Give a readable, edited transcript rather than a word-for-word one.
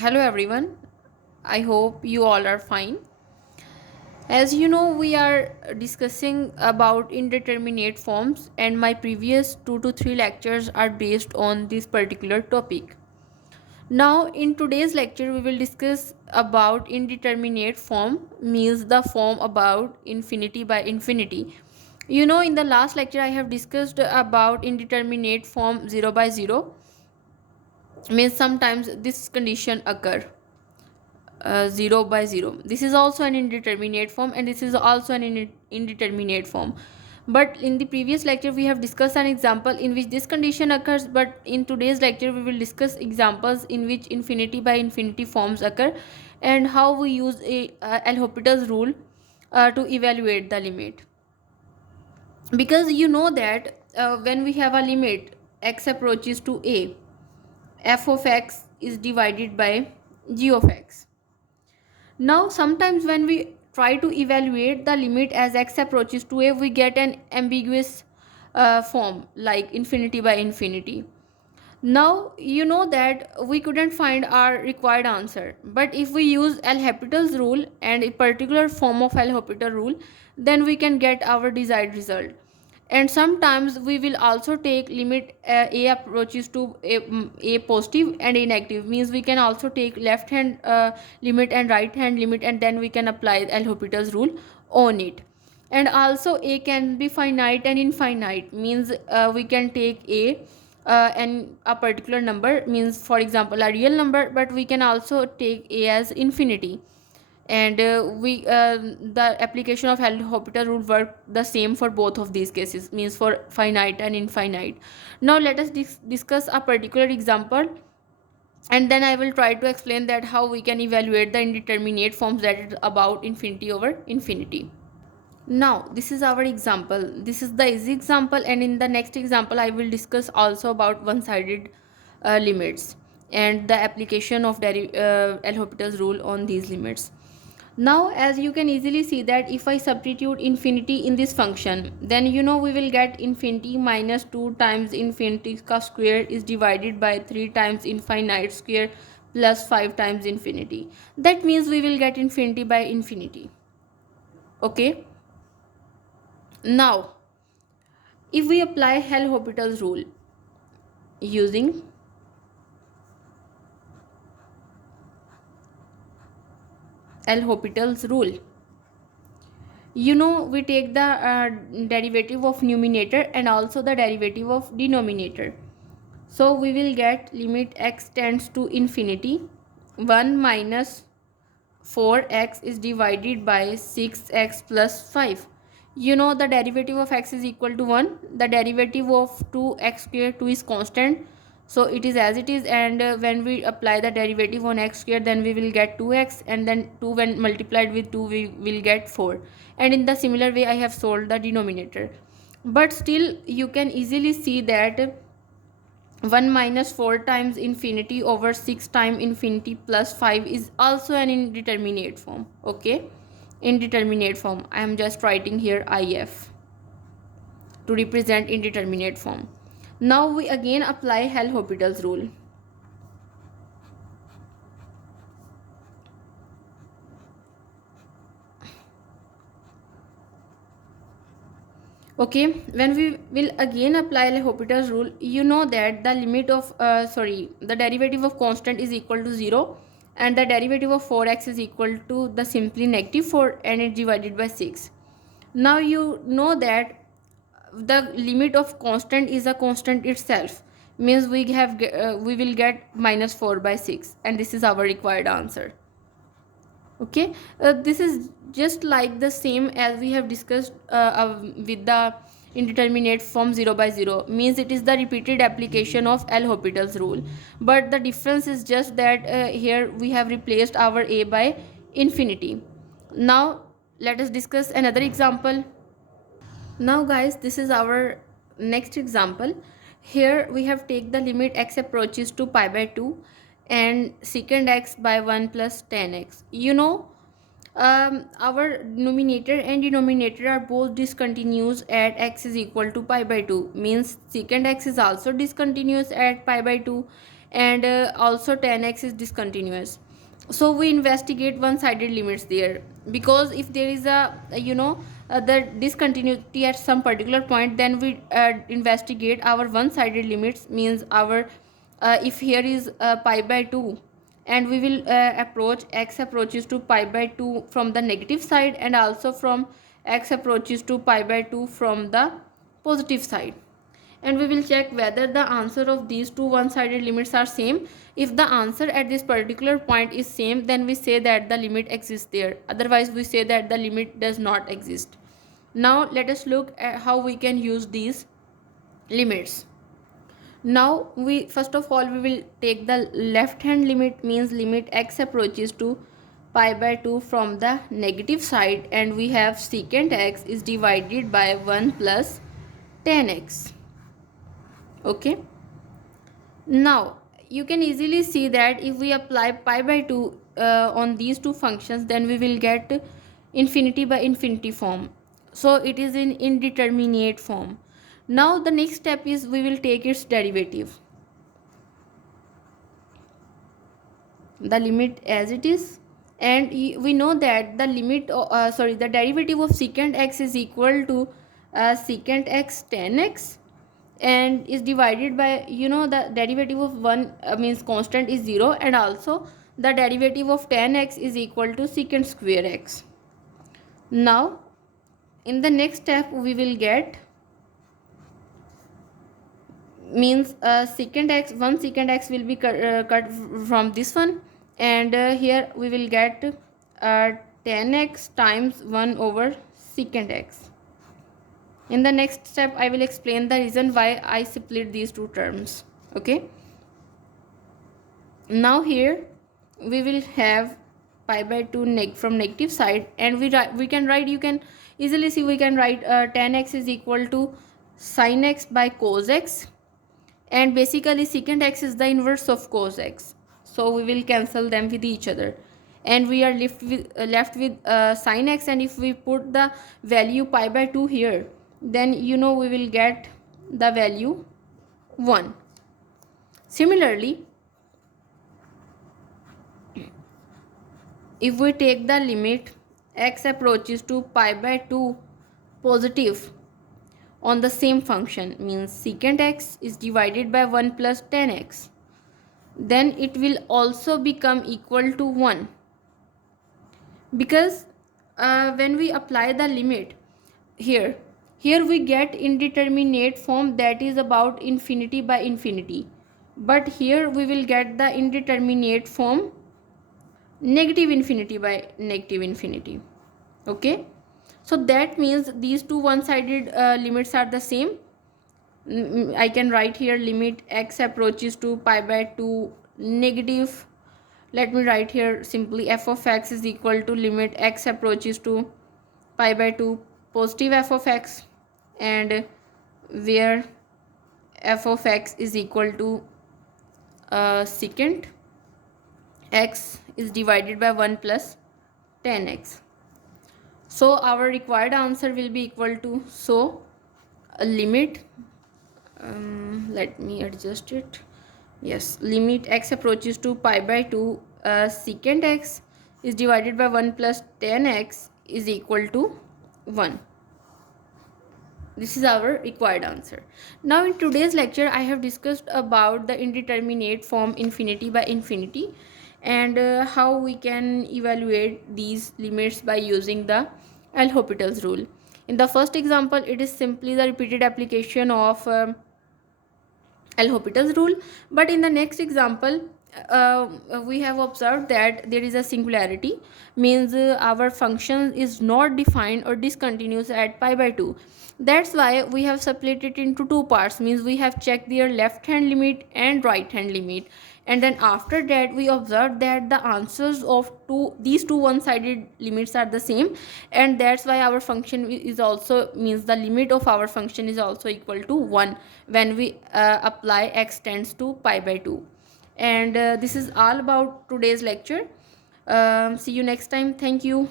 Hello everyone. I hope you all are fine. As you know, we are discussing about indeterminate forms and my previous 2 to 3 lectures are based on this particular topic. Now in today's lecture we will discuss about indeterminate form, means the form about infinity by infinity. You know, in the last lecture I have discussed about indeterminate form 0 by 0, means sometimes this condition occur 0 by 0. This is also an indeterminate form and this is also an indeterminate form. But in the previous lecture we have discussed an example in which this condition occurs, but in today's lecture we will discuss examples in which infinity by infinity forms occur and how we use a L'Hopital's rule to evaluate the limit. Because you know that when we have a limit x approaches to a, f of x is divided by g of x. Now, sometimes when we try to evaluate the limit as x approaches to a, we get an ambiguous form like infinity by infinity. Now, you know that we couldn't find our required answer. But if we use L'Hopital's rule and a particular form of L'Hopital rule, then we can get our desired result. And sometimes we will also take limit a approaches to a positive and a negative, means we can also take left hand limit and right hand limit, and then we can apply L'Hopital's rule on it. And also a can be finite and infinite, means we can take a and a particular number, means for example a real number, but we can also take a as infinity. And we the application of L'Hopital rule work the same for both of these cases, means for finite and infinite. Now let us discuss a particular example, and then I will try to explain that how we can evaluate the indeterminate forms that is about infinity over infinity. Now this is our example. This is the easy example, and in the next example I will discuss also about one-sided limits and the application of L'Hopital's rule on these limits. Now as you can easily see that if I substitute infinity in this function, then you know we will get infinity minus 2 times infinity square is divided by 3 times infinite square plus 5 times infinity. That means we will get infinity by infinity. Okay. Now if we apply L'Hopital's rule using L'Hopital's rule, you know we take the derivative of numerator and also the derivative of denominator. So we will get limit x tends to infinity, 1 minus 4x is divided by 6x plus 5. You know the derivative of x is equal to 1. The derivative of 2x square, 2 is constant, so it is as it is. And when we apply the derivative on x square, then we will get 2x, and then 2 when multiplied with 2 we will get 4. And in the similar way I have solved the denominator. But still you can easily see that 1 minus 4 times infinity over 6 times infinity plus 5 is also an indeterminate form. Okay, indeterminate form. I am just writing here if to represent indeterminate form. Now we again apply L'Hopital's rule. Okay, when we will again apply L'Hopital's rule, you know that the limit of the derivative of constant is equal to 0, and the derivative of 4x is equal to the simply negative 4, and it divided by 6. Now you know that the limit of constant is a constant itself, means we will get minus 4 by 6, and this is our required answer. Okay, this is just like the same as we have discussed with the indeterminate form 0 by 0, means it is the repeated application of L'Hopital's rule, but the difference is just that here we have replaced our a by infinity. Now let us discuss another example. Now guys, this is our next example. Here we have take the limit x approaches to pi by 2 and secant x by 1 plus 10x. You know our numerator and denominator are both discontinuous at x is equal to pi by 2, means secant x is also discontinuous at pi by 2, and also tan x is discontinuous. So we investigate one sided limits there, because if there is a the discontinuity at some particular point, then we investigate our one sided limits, means our if here is pi by 2, and we will approach x approaches to pi by 2 from the negative side, and also from x approaches to pi by 2 from the positive side, and we will check whether the answer of these two one-sided limits are same. If the answer at this particular point is same, then we say that the limit exists there, otherwise we say that the limit does not exist. Now let us look at how we can use these limits. Now we first of all we will take the left hand limit, means limit x approaches to pi by 2 from the negative side, and we have secant x is divided by 1 plus tan x. Okay, now you can easily see that if we apply pi by 2 on these two functions, then we will get infinity by infinity form, so it is in indeterminate form. Now the next step is we will take its derivative, the limit as it is, and we know that the limit the derivative of secant x is equal to secant x tan x, and is divided by the derivative of 1 means constant is 0, and also the derivative of tan x is equal to secant square x. Now in the next step we will get, means secant x, one secant x will be cut from this one, and here we will get tan x times 1 over secant x. In the next step I will explain the reason why I split these two terms. Okay, now here we will have pi by 2 from negative side, and we can write, you can easily see, we can write tan x is equal to sin x by cos x, and basically secant x is the inverse of cos x, so we will cancel them with each other, and we are left with sin x, and if we put the value pi by 2 here, then we will get the value 1. Similarly, if we take the limit x approaches to pi by 2 positive on the same function, means secant x is divided by 1 plus tan x, then it will also become equal to 1, because when we apply the limit here we get indeterminate form, that is about infinity by infinity, but here we will get the indeterminate form negative infinity by negative infinity. Okay, so that means these two one-sided limits are the same. I can write here limit x approaches to pi by 2 negative, let me write here simply, f of x is equal to limit x approaches to pi by 2 positive f of x, and where f of x is equal to secant x is divided by 1 plus tan x. So our required answer will be equal to, so a limit, let me adjust it, yes, limit x approaches to pi by 2 secant x is divided by 1 plus tan x is equal to 1. This is our required answer. Now in today's lecture I have discussed about the indeterminate form infinity by infinity, and how we can evaluate these limits by using the L'Hopital's rule. In the first example, it is simply the repeated application of L'Hopital's rule, but in the next example we have observed that there is a singularity, means our function is not defined or discontinuous at pi by 2. That's why we have split it into two parts, means we have checked their left hand limit and right hand limit, and then after that we observed that the answers of these two one-sided limits are the same, and that's why our function is also, means the limit of our function is also equal to 1 when we apply x tends to pi by 2. And this is all about today's lecture. See you next time. Thank you.